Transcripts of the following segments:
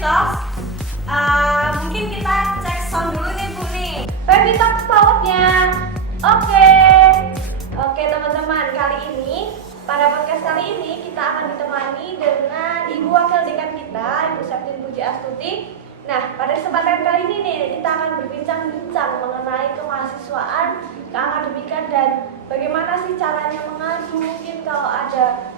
Talks. Mungkin kita cek sound dulu nih Bu nih. Baby Talks powernya. Oke teman-teman, kali ini pada podcast kali ini kita akan ditemani dengan Ibu Wakil Dekan kita, Ibu Septin Puji Astuti. Nah, pada kesempatan kali ini nih kita akan berbincang-bincang mengenai kemahasiswaan, keakademikan dan bagaimana sih caranya mengadu mungkin kalau ada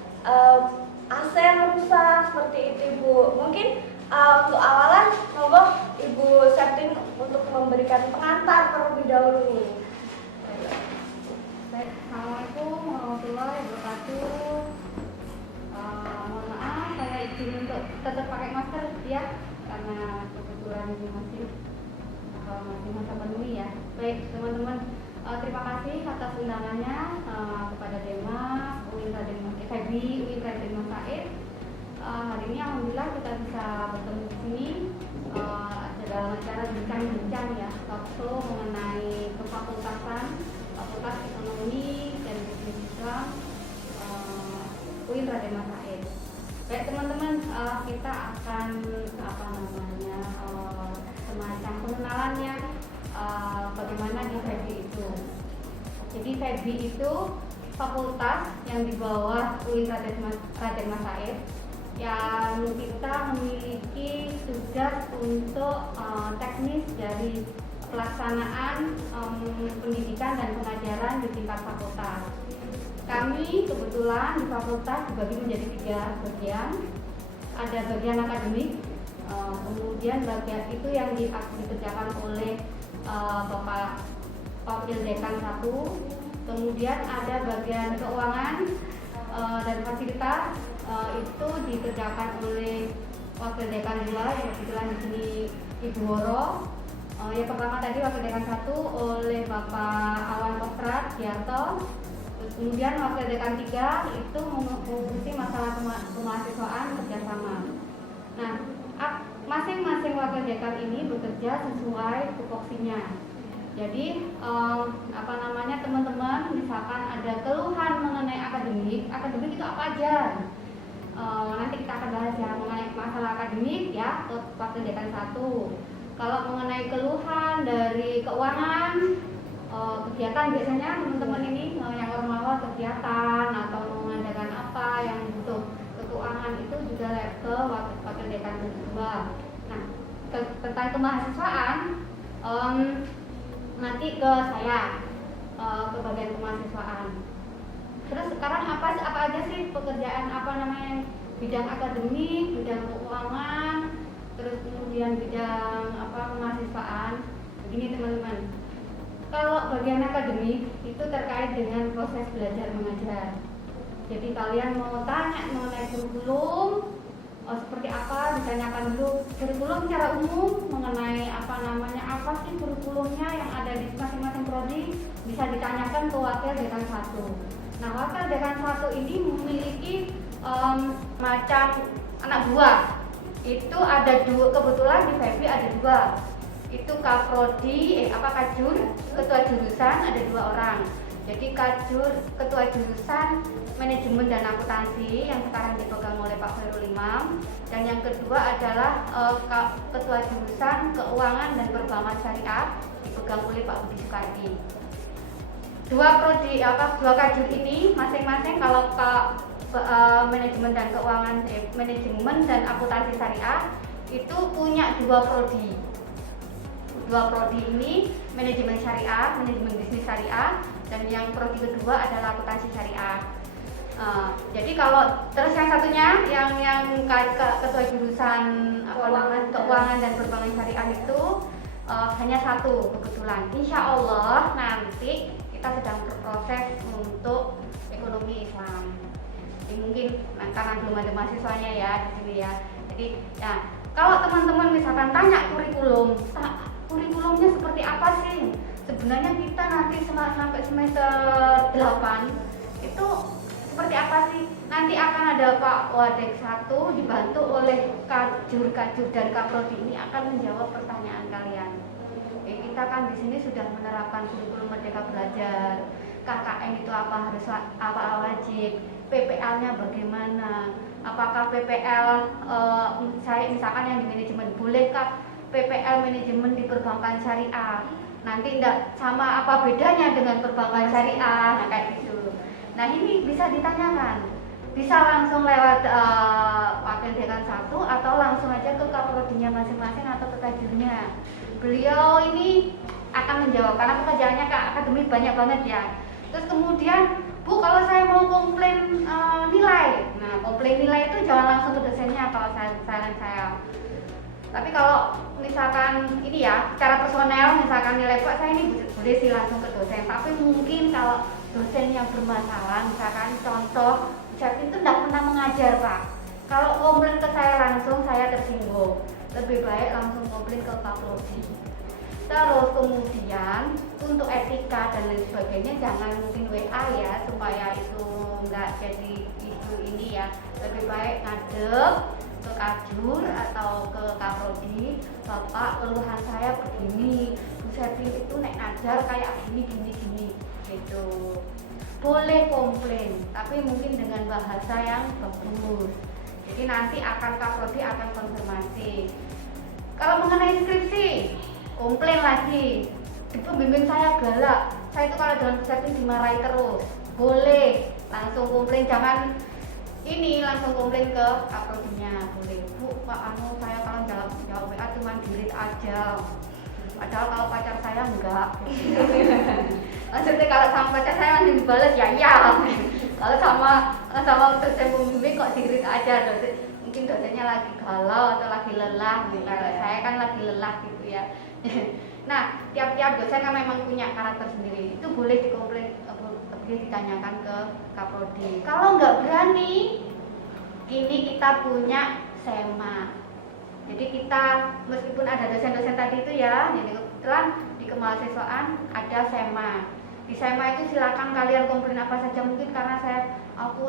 AC yang rusak seperti itu Ibu. Mungkin untuk awalan monggo Ibu Septin untuk memberikan pengantar terlebih dahulu nih. Assalamualaikum warahmatullahi wabarakatuh. Mohon maaf, saya izin untuk tetap pakai masker ya, karena kebetulan ini masih masa pandemi ya. Baik teman-teman, terima kasih atas undangannya kepada Demas, UIN Raden Mas FEB, UIN Raden Mas Said. Hari ini alhamdulillah kita bisa bertemu di sini dalam acara bincang-bincang ya, talkshow mengenai kefakultasan Fakultas Ekonomi dan Bisnis Islam UIN Raden Mas Said. Baik teman-teman, kita akan semacam pengenalannya bagaimana di FEB itu. Jadi FEB itu fakultas yang di bawah UIN Raden Mas Said yang kita memiliki tugas untuk teknis dari pelaksanaan pendidikan dan pengajaran di tingkat fakultas. Kami kebetulan di fakultas dibagi menjadi 3 bagian. Ada bagian akademik, kemudian bagian itu yang dikerjakan oleh Bapak Wakil Dekan 1, kemudian ada bagian keuangan dan fasilitas, itu dikerjakan oleh Wakil Dekan 2, yang kebetulan di sini Ibu Woro. Yang pertama tadi Wakil Dekan 1 oleh Bapak Awan Kostrat Diarto. Kemudian Wakil Dekan 3 itu mengurusi masalah kemahasiswaan kerjasama. Nah, masing-masing Wakil Dekan ini bekerja sesuai tupoksinya. Jadi teman-teman misalkan ada keluhan mengenai akademik itu apa aja? Nanti kita akan bahas ya mengenai masalah akademik ya, Wakil Dekan 1. Kalau mengenai keluhan dari keuangan, kegiatan biasanya teman-teman ini yang awal kegiatan atau mengadakan apa yang butuh keuangan itu juga ke Wakil Dekan 2. Nah, tentang kemahasiswaan nanti ke saya, ke bagian kemahasiswaan. Terus sekarang apa aja sih pekerjaan bidang akademik, bidang keuangan, terus kemudian bidang kemahasiswaan. Begini teman-teman, kalau bagian akademik itu terkait dengan proses belajar mengajar. Jadi kalian mau tanya mengenai kurikulum seperti apa, ditanyakan dulu kurikulum secara umum mengenai apa sih kurikulumnya yang ada di masing-masing prodi, bisa ditanyakan ke Wakil Dekan 1. Nah, Wakil Dekan 1 ini memiliki macam anak buah. Itu ada 2, kebetulan di FEB ada 2. Itu Kaprodi, Kajur, ketua jurusan ada 2 orang. Jadi ketua jurusan manajemen dan akuntansi yang sekarang dipegang oleh Pak Khairul Imam, dan yang kedua adalah ketua jurusan keuangan dan perbankan syariah dipegang oleh Pak Budi Sukardi. 2 prodi dua kajur ini masing-masing kalau manajemen dan keuangan manajemen dan akuntansi syariah itu punya 2 prodi. 2 prodi ini manajemen syariah, manajemen bisnis syariah, dan yang prodi kedua adalah akuntansi syariah. Jadi kalau terus yang satunya yang ketua jurusan keuangan dan perbankan syariah itu hanya 1 kebetulan. Insya Allah nanti kita sedang berproses untuk ekonomi Islam. Jadi mungkin karena belum ada mahasiswanya ya di sini ya. Jadi ya kalau teman-teman misalkan tanya kurikulumnya seperti apa sih? Sebenarnya kita nanti sampai semester 8 itu seperti apa sih? Nanti akan ada Pak Wadek 1 dibantu oleh kajur dan kaprodi ini akan menjawab pertanyaan kalian. Kita kan di sini sudah menerapkan kurikulum Merdeka Belajar. KKN itu apa wajib? PPL-nya bagaimana, apakah PPL saya misalkan yang di manajemen, bolehkah PPL manajemen di perbankan syariah, nanti enggak sama apa bedanya dengan perbankan syariah, nah kayak gitu. Nah ini bisa ditanyakan, bisa langsung lewat wakil dekan 1 atau langsung aja ke kaprodinya masing-masing atau ke tajurnya. Beliau ini akan menjawab karena pekerjaannya ke akademik banyak banget ya. Terus kemudian, Bu, kalau saya mau komplain nilai, nah komplain nilai itu jangan langsung ke dosennya kalau saran saya. Tapi kalau misalkan ini ya, secara personel misalkan nilai Pak saya ini boleh sih langsung ke dosen. Tapi mungkin kalau dosen yang bermasalah, misalkan contoh, saya itu tidak pernah mengajar Pak. Kalau komplain ke saya langsung, saya tersinggung. Lebih baik langsung komplain ke kaprodi. Terus kemudian untuk etika dan lain sebagainya jangan mungkin WA ya, supaya itu nggak jadi isu ini ya. Lebih baik ngadep ke kajur atau ke kaprodi, Bapak keluhan saya begini, Bu Septi itu nek ngajar kayak gini gitu. Boleh komplain, tapi mungkin dengan bahasa yang bagus. Jadi nanti kaprodi akan konfirmasi. Kalau mengenai skripsi, komplain lagi. Pembimbing saya galak. Saya itu kalau dalam setting dimarahi terus. Boleh langsung komplain, jangan ini langsung komplain ke kaprodinya. Boleh, Bu, Pak saya kalau jawab WA cuma dirit aja. Padahal kalau pacar saya enggak. Maksudnya kalau sama pacar saya langsung dibalas ya iya. Kalau sama dosen pembimbing kok dirit aja, mungkin dosennya lagi galau atau lagi lelah. Kalau saya kan lagi lelah gitu ya. Nah, tiap-tiap dosen kan memang punya karakter sendiri. Itu boleh dikomplain, boleh ditanyakan ke kaprodi. Kalau nggak berani, ini kita punya SEMA. Jadi kita meskipun ada dosen-dosen tadi itu ya, jadi kebetulan di kemahasiswaan ada SEMA. Di SEMA itu silakan kalian komplain apa saja, mungkin karena aku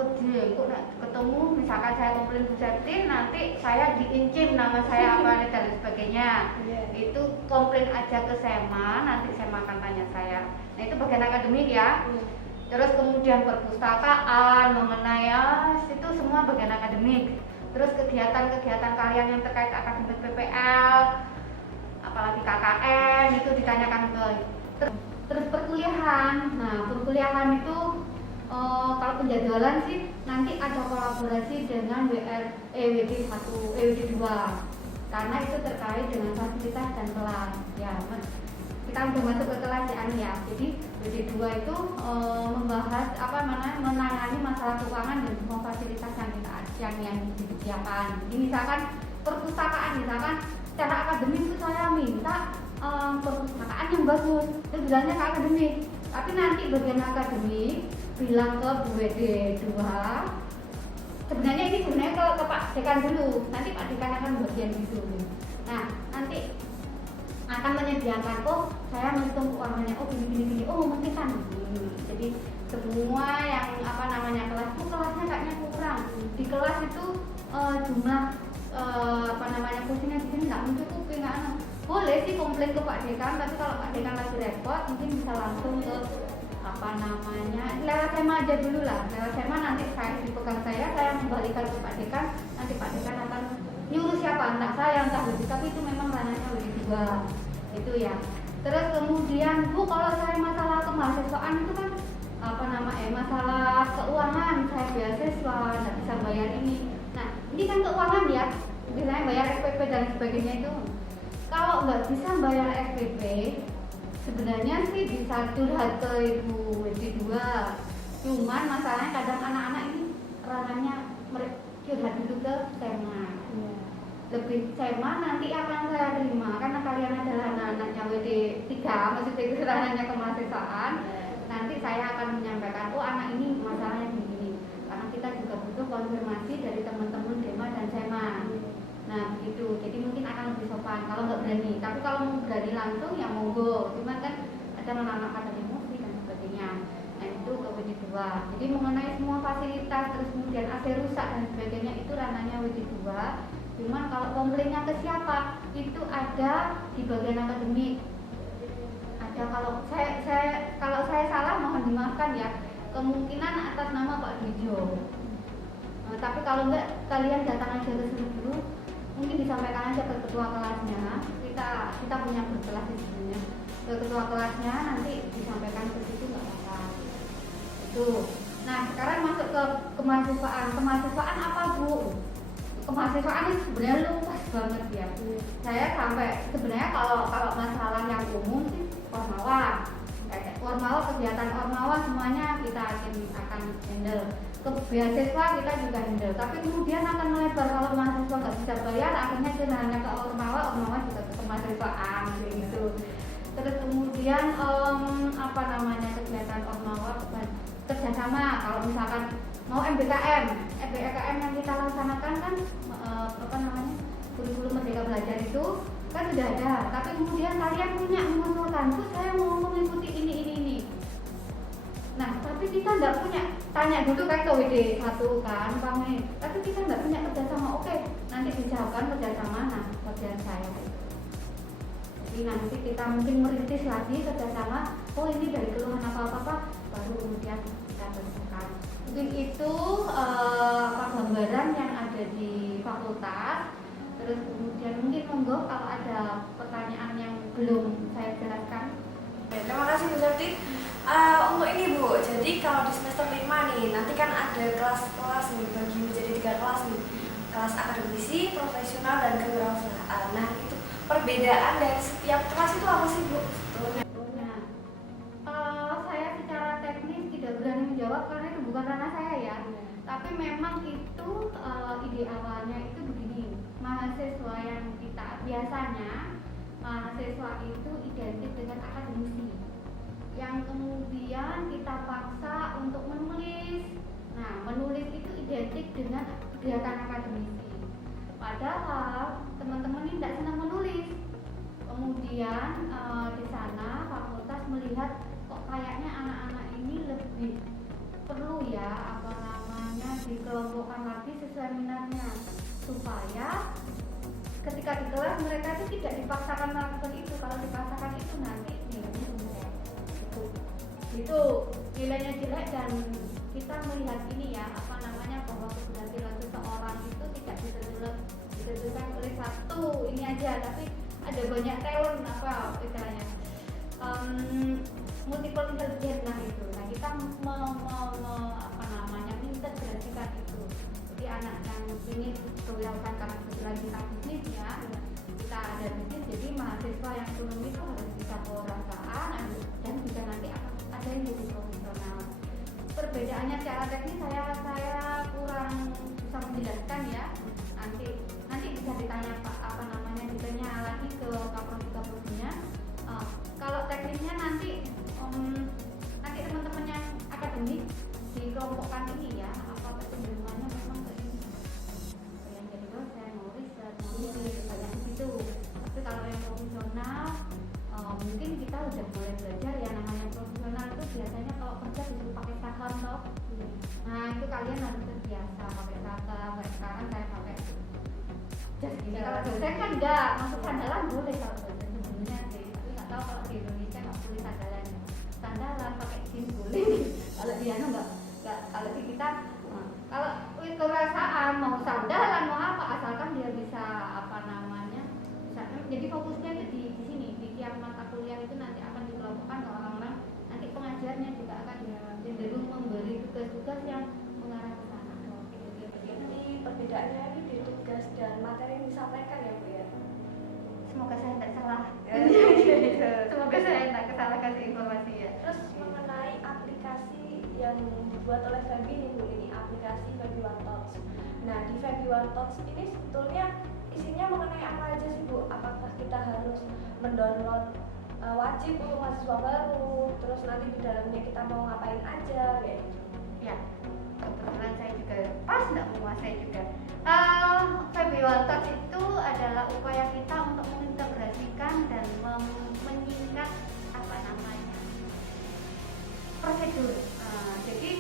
ketemu misalkan saya komplain Bu Septi, nanti saya diincim nama saya apa dan sebagainya. Itu komplain aja ke SEMA, nanti SEMA akan tanya saya. Nah itu bagian akademik ya. Terus kemudian perpustakaan mengenai itu semua bagian akademik. Terus kegiatan-kegiatan kalian yang terkait akademik PPL, apalagi KKN itu ditanyakan ke. Terus perkuliahan, nah perkuliahan itu kalau penjadwalan sih nanti ada kolaborasi dengan WD 1, WD 2 karena itu terkait dengan fasilitas dan kelas ya. Kita udah masuk ke kelas ya, jadi WD 2 itu membahas menangani masalah keuangan dan semua fasilitas yang disediakan. Jadi misalkan perpustakaan, misalkan secara akademik itu saya minta perpustakaan yang bagus, itu bilangnya ke akademik. Tapi nanti bagian akademik bilang ke Bu WD 2, sebenarnya ke Pak Dekan dulu. Nanti Pak Dekan akan bagian itu. Nah, nanti akan menyediakan, saya menghitung keuangannya, gini, mungkin kan. Jadi semua yang kelasnya kayaknya kurang. Di kelas itu jumlah kursinya di sini nggak mencukupi, boleh sih komplain ke Pak Dekan, tapi kalau Pak Dekan lagi repot mungkin bisa langsung ke lewat SEMA aja dulu lah. Lewat SEMA nanti dipegang saya membalikan ke Pak Dekan, nanti Pak Dekan akan nyuruh siapa, entah saya entah WD, tapi itu memang ranahnya WD 2 itu ya. Terus kemudian Bu, kalau saya masalah kemahasiswaan itu kan masalah keuangan, saya beasiswa nggak bisa bayar ini. Nah ini kan keuangan ya, misalnya bayar SPP dan sebagainya itu. Kalau nggak bisa bayar SPP, sebenarnya sih bisa curhat ke Ibu WD 2. Cuman masalahnya kadang anak-anak ini ranahnya curhat dulu ke SEMA. Lebih SEMA nanti akan saya terima karena kalian adalah anak-anaknya WD 3, maksudnya itu ranahnya kemahasiswaan. Nanti saya akan menyampaikan, anak ini masalahnya begini. Karena kita juga butuh konfirmasi dari teman-teman DEMA dan SEMA. Nah begitu, jadi mungkin akan lebih sopan kalau nggak berani. Tapi kalau mau berani langsung ya monggo. Cuman kan ada anak-anak pada emosi dan sebagainya. Nah itu ke WD 2. Jadi mengenai semua fasilitas, terus kemudian AC rusak dan sebagainya itu ranahnya WD 2. Cuman kalau komplainnya ke siapa, itu ada di bagian akademik. Ada kalau saya salah mohon dimaafkan ya. kemungkinan atas nama Pak Dijo. Tapi kalau enggak, kalian datang aja ke sini dulu, mungkin disampaikan aja ke ketua kelasnya. Kita punya berkelas di sebenarnya. Ke ketua kelasnya nanti disampaikan ke situ nggak apa-apa. Itu. Nah sekarang masuk ke kemahasiswaan. Kemahasiswaan apa Bu? Kemahasiswaan itu sebenarnya luas banget ya. Saya sampai sebenarnya kalau masalah yang umum sih ormawa, kegiatan ormawa semuanya kita akan handle. Ke beasiswa kita juga handle. Tapi kemudian akan melebar kalau mahasiswa nggak bisa bayar, akhirnya kita hanya ke ormawa juga ke kemahasiswaan gitu. Terus kemudian kegiatan ormawa kerjasama. Kalau misalkan mau MBKM yang kita laksanakan kan kurikulum Merdeka Belajar itu kan sudah ada, tapi kemudian kalian punya mengusulkan, Bu saya mau mengikuti ini. Nah tapi kita nggak punya, tanya dulu kan ke WD 1 kan Pak Mei, tapi kita nggak punya kerjasama. Oke, nanti dijawabkan kerjasama. Nah bagian saya jadi nanti kita mungkin merintis lagi kerjasama. Oh ini dari keluhan apa baru kemudian kita tentukan. Mungkin itu gambaran yang ada di fakultas. Terus kemudian mungkin monggo kalau ada pertanyaan yang belum saya jelaskan. Terima kasih Bu Septi. Untuk ini Bu, jadi kalau di semester 5 nih, nanti kan ada kelas-kelas nih, bagi menjadi 3 kelas nih. Kelas akademisi, profesional, dan kewirausahaan. Nah itu perbedaan dari setiap kelas itu apa sih Bu? Saya secara teknis tidak berani menjawab karena itu bukan ranah saya ya. Tapi memang itu ide awalnya itu begini. Mahasiswa yang kita biasanya mahasiswa itu identik dengan akademisi yang kemudian kita paksa untuk menulis. Nah, menulis itu identik dengan kegiatan akademisi. Padahal teman-teman ini tidak senang menulis. Kemudian di sana fakultas melihat kok kayaknya anak-anak ini lebih perlu ya dikelompokkan lagi sesuai minatnya supaya ketika di kelas mereka itu tidak dipaksakan melakukan itu. Kalau dipaksakan itu nanti nilainya jelek. Itu nilainya jelek dan kita melihat ini ya bahwa keberhasilan seseorang itu tidak ditentukan oleh satu ini aja, tapi ada banyak talent istilahnya multiple intelligence itu. Nah kita mengintegrasikan itu. Jadi anak yang ini kewirausahaan karena kebetulan kita bisnis ya, kita ada bisnis, jadi mahasiswa yang ekonomi itu harus bisa kewirausahaan dan juga nanti akan ada yang jadi profesional. Perbedaannya secara teknis saya kurang bisa menjelaskan ya. Nanti bisa ditanya ditanya lagi ke kaprodi-kaprodinya. Kalau teknisnya nanti teman-teman yang akademik dikelompokkan ini ya, apa kecenderungannya memang ke ini. Yang jadi dosen, mau riset, banyak gitu. Tapi kalau yang profesional mungkin kita udah mulai belajar ya, namanya profesional itu biasanya kalau kerja disuruh pakai saklar toh. Nah itu kalian harus terbiasa pakai saklar. Sekarang saya pakai jas gini. Kalau dosen kan enggak, masuk sandalan boleh kalau dosen sebenarnya sih. Tapi nggak tahu kalau di Indonesia nggak boleh sandalan pakai jeans boleh. Kalau di enggak. Kalau di kita kalau kewirausahaan mau sandalan mau apa asalkan dia bisa jadi fokusnya itu di sini, di tiap mata kuliah itu nanti akan dikelompokkan ke orang-orang, nanti pengajarnya juga akan cenderung memberi tugas-tugas yang mengarah ke sana. Jadi perbedaannya itu di tugas dan materi yang disampaikan ya Bu ya. Semoga saya tidak salah. Semoga saya tidak salah kasih informasi ya. Terus mengenai aplikasi yang dibuat oleh Febi ini Bu, ini aplikasi Febi One Talks. Nah di Febi One Talks ini sebetulnya isinya mengenai apa aja sih Bu? Apakah kita harus mendownload wajib untuk mahasiswa baru? Terus nanti di dalamnya kita mau ngapain aja kayak gitu? Ya, kebetulan saya juga pas nggak menguasai juga. Febi One Talks itu adalah upaya kita untuk mengintegrasikan dan menyingkat prosedur. Jadi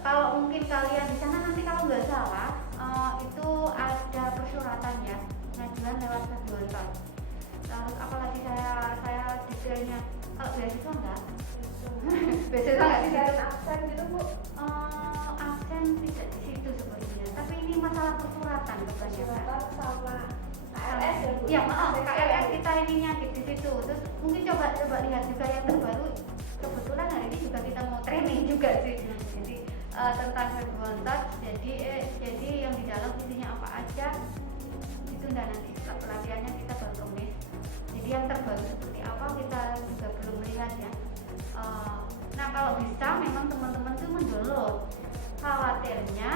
kalau mungkin kalian di sana nanti kalau nggak salah itu ada persyaratan ya, pengajuan lewat Febi One Talks. Terus apalagi saya detailnya, kalau beasiswa enggak, beasiswa nggak di situ. Dan absen gitu Bu? Absen tidak di situ sepertinya, tapi ini masalah persuratan kebanyakan. Suratan sama KRS ya Bu? Ya maaf, KRS kita ininya di situ. Terus mungkin coba lihat juga yang terbaru. Kebetulan hari ini juga kita mau training juga sih. Jadi tentang Touch. Jadi yang di dalam isinya apa aja itu nanti setelah pelatihannya kita baru tulis. Jadi yang terbaru seperti apa kita juga belum melihat ya. Nah kalau bisa memang teman-teman tuh mendownload. Khawatirnya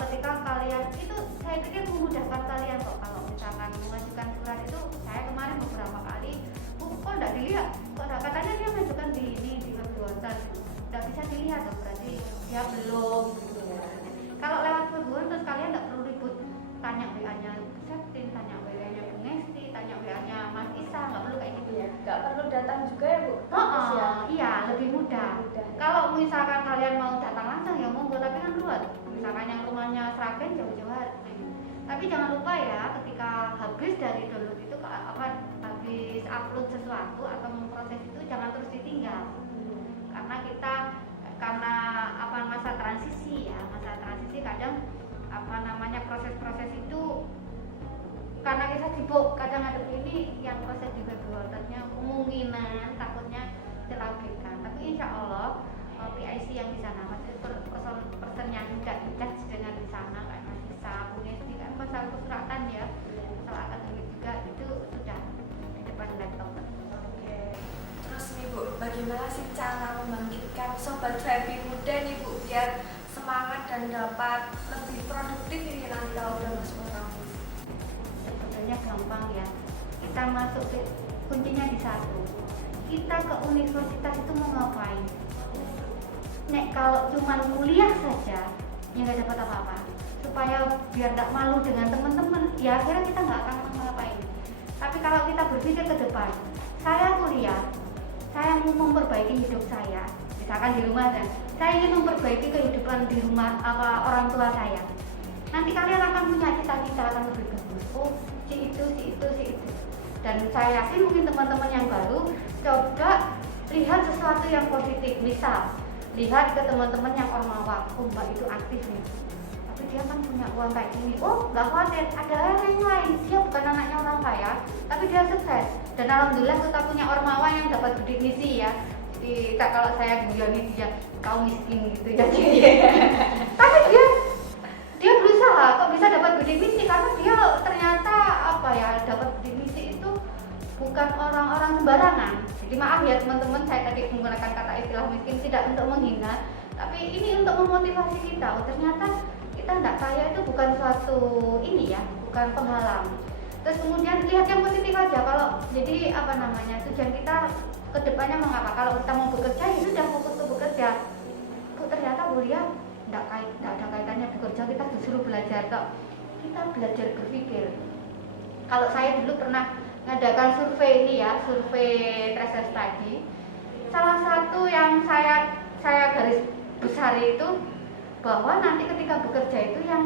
ketika kalian itu saya pikir memudahkan kalian kok kalau misalkan mengajukan surat itu. Saya kemarin beberapa kali kok enggak dilihat, kok katanya dia mengajukan di web Touch, enggak bisa dilihat dong, berarti dia belum gitu ya. Kalau lewat web terus kalian enggak perlu ribut tanya WA-nya Septin, tanya WA-nya Bu Nesti, tanya WA-nya Mas Isa, enggak perlu kayak gitu ya. Enggak perlu datang juga ya Bu? Iya, lebih mudah. Kalau misalkan kalian mau datang langsung ya monggo, tapi kan luar. Misalkan yang rumahnya Sragen jauh-jauh hari. Tapi jangan lupa ya, ketika habis dari download itu habis upload sesuatu atau memproses itu jangan terus ditinggal. Karena masa transisi ya, kadang proses-proses itu karena kita sibuk kadang ada ini yang proses juga keluarnya kemungkinan takutnya terabaikan. Tapi insya Allah PIC yang di sana masih person yang tidak touch dengan di sana kayak Mas Isa, Bu Nesti kan masalah kesuratan ya, masalah akademik juga itu sudah di depan laptop. Oke. Terus nih Bu, bagaimana sih cara membangkitkan sobat happy muda nih Bu biar semangat dan dapat lebih produktif ini nanti kalau udah masuk ke kampus? Sebenarnya gampang ya. Kita masuk ke kuncinya di satu. Kita ke universitas itu mau ngapain? Nek kalau cuma kuliah saja, ya nggak dapat apa-apa. Supaya biar nggak malu dengan teman-teman, ya akhirnya kita nggak akan ngapain. Tapi kalau kita berpikir ke depan, saya kuliah, saya mau memperbaiki hidup saya. Misalkan di rumah kan, saya ingin memperbaiki kehidupan di rumah orang tua saya. Nanti kalian akan punya cita-cita akan lebih bagus. Oh, si itu. Dan saya yakin mungkin teman-teman yang baru coba lihat sesuatu yang positif. Misal, lihat ke teman-teman yang ormawa, oh mbak itu aktif nih. Tapi dia kan punya uang kayak gini. Oh, nggak khawatir, ada orang yang lain. Dia bukan anaknya orang kaya, tapi dia sukses. Dan alhamdulillah kita punya ormawa yang dapat bidik misi ya. Jadi kalau saya guyoni dia kaum miskin gitu ya. Tapi dia berusaha kok bisa dapat bidik misi karena dia ternyata dapat bidik misi itu bukan orang-orang sembarangan. Jadi maaf ya teman-teman, saya tadi menggunakan kata istilah miskin tidak untuk menghina, tapi ini untuk memotivasi kita. Oh, ternyata kita tidak kaya itu bukan suatu bukan penghalang. Terus kemudian lihat yang positif aja. Kalau jadi tujuan kita kedepannya mengapa? Kalau kita mau bekerja ya sudah fokus ke bekerja. Ternyata kuliah tidak ada kaitannya bekerja, kita disuruh belajar kok. Kita belajar berpikir. Kalau saya dulu pernah ngadakan survei Treasure Study. Salah satu yang saya garis besar itu bahwa nanti ketika bekerja itu yang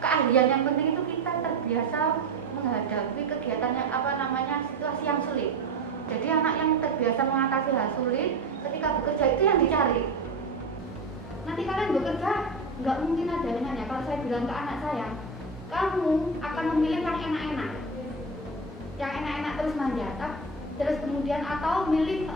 keahlian yang penting itu kita terbiasa menghadapi kegiatan yang situasi yang sulit. Jadi anak yang terbiasa mengatasi hal sulit ketika bekerja itu yang dicari. Nanti kalian bekerja nggak mungkin ada ringannya. Kalau saya bilang ke anak saya, kamu akan memilih yang enak-enak. Yang enak-enak terus manja, terus kemudian atau milih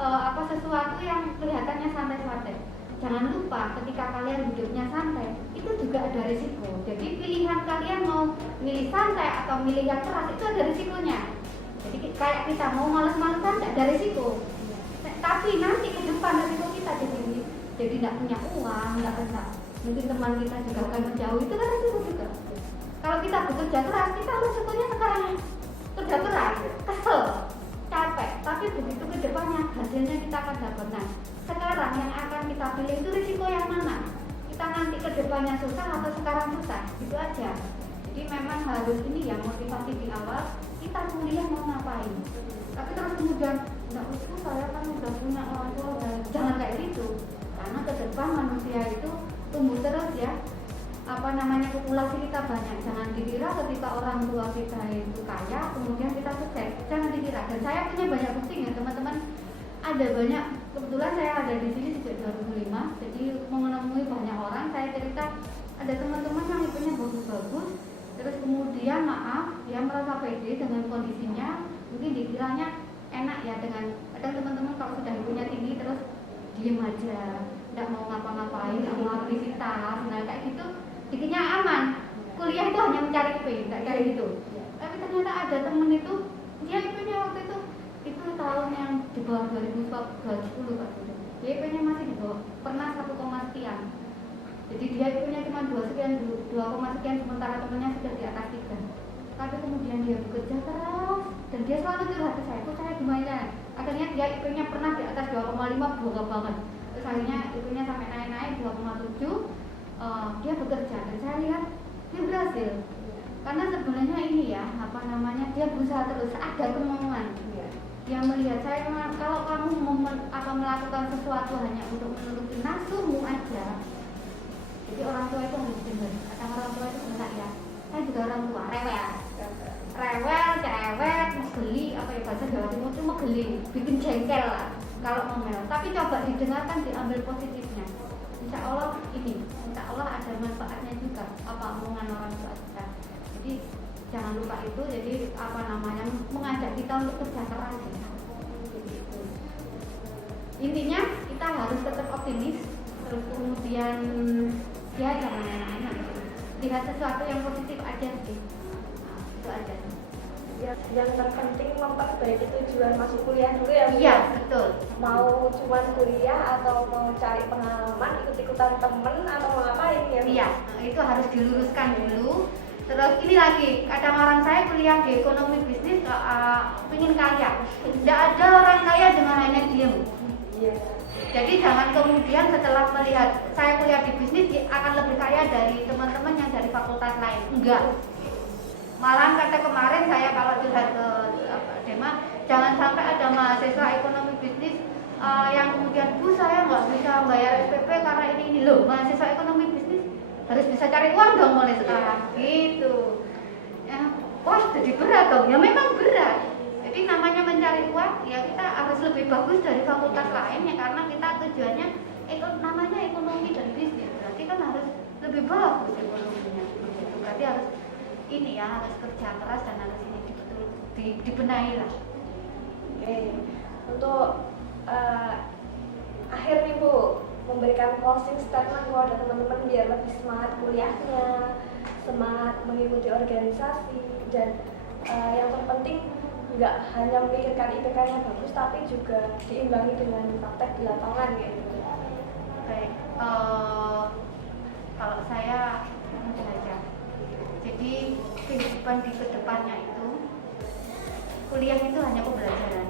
sesuatu yang kelihatannya santai-santai. Jangan lupa ketika kalian hidupnya santai, itu juga ada risiko. Jadi pilihan kalian mau milih santai atau milih yang keras itu ada risikonya. Jadi kayak kita mau males-malesan tidak ada risiko. Tapi nanti ke depan risiko kita jadi tidak punya uang, tidak bisa. Mungkin teman kita juga akan menjauh, itu kan risiko juga. Kalau kita bekerja keras, kita risikonya sekarang kerja keras, kesel, capek, tapi begitu ke depannya hasilnya kita akan dapatkan. Sekarang yang akan kita pilih itu risiko yang mana? Kita nanti ke depannya susah atau sekarang susah, itu aja. Jadi memang harus motivasi di awal, kita kuliah mau ngapain. Tapi terus kemudian, saya kan udah punya orang tua, jangan kayak gitu. Karena ke depan manusia itu tumbuh terus ya. Populasi kita banyak. Jangan dikira ketika orang tua kita itu kaya kemudian kita sukses. Jangan dikira. Dan saya punya banyak bukti ya teman-teman. Ada banyak kebetulan saya ada di sini sejak 2005, jadi menemui banyak orang. Saya cerita ada teman-teman yang IP-nya bagus-bagus, terus kemudian maaf dia merasa pede dengan kondisinya, mungkin dikiranya enak ya dengan kadang teman-teman kalau sudah IP-nya tinggi terus diem aja, tidak mau ngapa-ngapain, tidak mau aktivitas, nah kayak gitu dikiranya aman, kuliah itu hanya mencari IP, tidak kayak gitu. Tapi ternyata ada temen itu dia IP-nya waktu itu tahun yang di bawah 2010 Pak, dia IP-nya masih di bawah, pernah 1, sekian. Jadi dia IP-nya cuma 2 sekian, sementara temennya sudah di atas 3. Tapi kemudian dia bekerja keras dan dia selalu curhat ke saya, kok saya gimana? Akhirnya dia IP-nya pernah di atas 2,5, bangga banget. Terus akhirnya IP-nya sampai naik 2,7. Dia bekerja dan saya lihat dia berhasil. Karena sebenarnya ini ya, dia berusaha terus, ada kemauan. Yang melihat saya, kalau kamu melakukan sesuatu hanya untuk menuruti nafsumu aja. Jadi orang tua itu harus dengar. Kata orang tua itu benar ya. Saya juga orang tua, rewel, cerewet, geli, apa ya bahasa Jawa Timur itu geli, bikin jengkel lah kalau ngomel. Tapi coba didengarkan, diambil positifnya. Insya Allah ada manfaatnya juga apa omongan orang tua kita. Jadi jangan lupa itu. Jadi mengajak kita untuk kerja keras. Jadi, intinya kita harus tetap optimis. Terus kemudian ya jangan enak-enak. Lihat sesuatu yang positif aja sih. Itu aja. Yang terpenting memperbaiki tujuan masuk kuliah dulu ya. Iya, betul. Mau cuman kuliah atau mau cari pengalaman, ikut-ikutan temen atau mau ngapain ya? Iya, itu harus diluruskan dulu. Terus ini lagi, kadang orang saya kuliah di ekonomi bisnis ingin kaya. Tidak ada orang kaya dengan hanya diem. Iya. Jadi jangan kemudian setelah melihat saya kuliah di bisnis akan lebih kaya dari teman-teman yang dari fakultas lain. Enggak. Malah kata kemarin saya kalau curhat ke Dema, jangan sampai ada mahasiswa ekonomi bisnis yang kemudian saya nggak bisa bayar SPP karena ini loh. Mahasiswa ekonomi bisnis harus bisa cari uang dong mulai sekarang gitu. Ya, wah jadi berat dong. Ya memang berat. Jadi namanya mencari uang ya kita harus lebih bagus dari fakultas lain ya, karena kita tujuannya namanya ekonomi dan bisnis. Berarti kan harus lebih bagus ekonominya. Berarti harus ini ya, harus kerja keras dan harus ini dibenahi lah. Oke, untuk akhir nih Bu, memberikan closing statement kepada teman-teman biar lebih semangat kuliahnya, semangat mengikuti organisasi, dan yang terpenting nggak hanya memikirkan IPK-nya bagus, tapi juga diimbangi dengan praktek di lapangan gitu. Baik, kalau saya belajar. Jadi kehidupan di kedepannya itu kuliah itu hanya pembelajaran.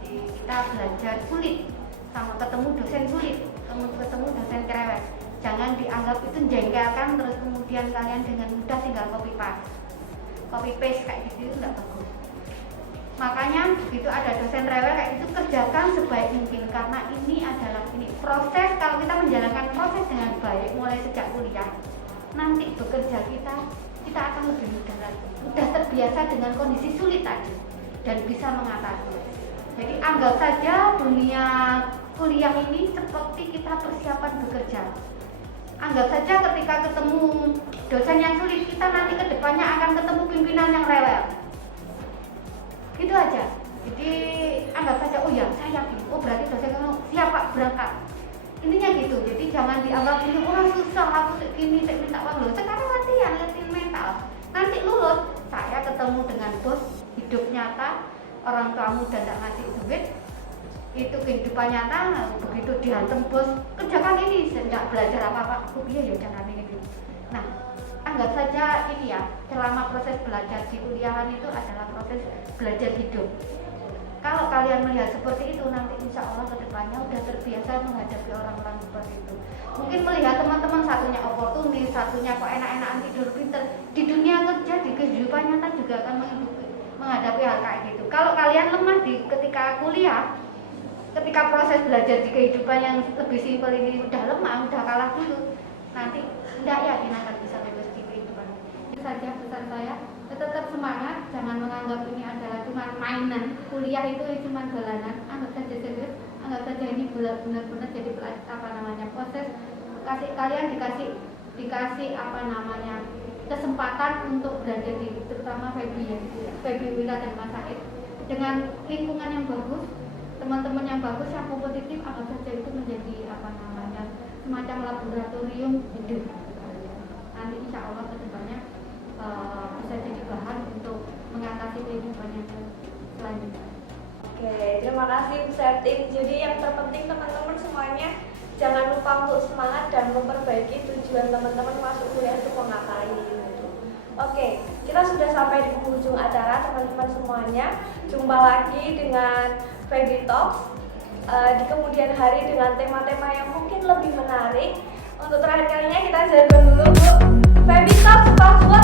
Jadi kita belajar sulit, sama ketemu dosen sulit, ketemu dosen cerewet. Jangan dianggap itu menjengkelkan terus kemudian kalian dengan mudah tinggal copy paste kayak gitu, itu nggak bagus. Makanya begitu ada dosen rewel kayak itu, kerjakan sebaik mungkin, karena ini adalah proses. Kalau kita menjalankan proses dengan baik mulai sejak kuliah, nanti bekerja kita akan lebih mudah lagi. Sudah terbiasa dengan kondisi sulit tadi dan bisa mengatasi. Jadi anggap saja dunia kuliah ini seperti kita persiapan bekerja. Anggap saja ketika ketemu dosen yang sulit, kita nanti ke depannya akan ketemu pimpinan yang rewel. Gitu aja. Jadi anggap saja, oh ya saya yakin, oh berarti dosen kamu siap Pak berangkat. Intinya gitu. Jadi jangan dianggap ini susah, aku segini, saya minta uang loh. Sekarang latihan mental. Nanti lulus, saya ketemu dengan bos hidup nyata, orang tuamu dan tidak ngasih duit. Itu kehidupan nyata, begitu dihantam bos, kerjakan ini, tidak belajar apa-apa, aku ya jangan ini. Nah, anggap saja ini ya, selama proses belajar di kuliahan itu adalah proses belajar hidup. Kalau kalian melihat seperti itu, nanti insya Allah kedepannya udah terbiasa menghadapi orang-orang seperti itu. Mungkin melihat teman-teman satunya oportunis, satunya kok enak-enakan tidur pinter. Di dunia kerja, di kehidupan nyata juga akan menghadapi hal kayak gitu. Kalau kalian lemah ketika kuliah, ketika proses belajar di kehidupan yang lebih simpel ini udah lemah, udah kalah dulu, nanti tidak yakin akan bisa lulus di kehidupan. Itu saja pesan saya. Tetap semangat, jangan menganggap ini adalah cuma mainan. Kuliah itu cuma dolanan, anggap saja serius, anggap saja ini benar-benar jadi proses kalian dikasih apa namanya kesempatan untuk berada di, terutama Feby Wila dan Mas Said, dengan lingkungan yang bagus, teman-teman yang bagus, yang kompetitif, anggap saja itu menjadi apa namanya semacam laboratorium hidup. Nanti insya Allah kedepannya bisa jadi bahan untuk mengatasi kehidupan yang selanjutnya. Oke, terima kasih Bu Septin. Jadi yang terpenting teman-teman semuanya jangan lupa untuk semangat dan memperbaiki tujuan teman-teman masuk kuliah itu mau ngapain. Oke, kita sudah sampai di penghujung acara teman-teman semuanya. Jumpa lagi dengan Feby Talks di kemudian hari dengan tema-tema yang mungkin lebih menarik. Untuk terakhir kalinya kita jargon dulu Bu. Feby Talks Papua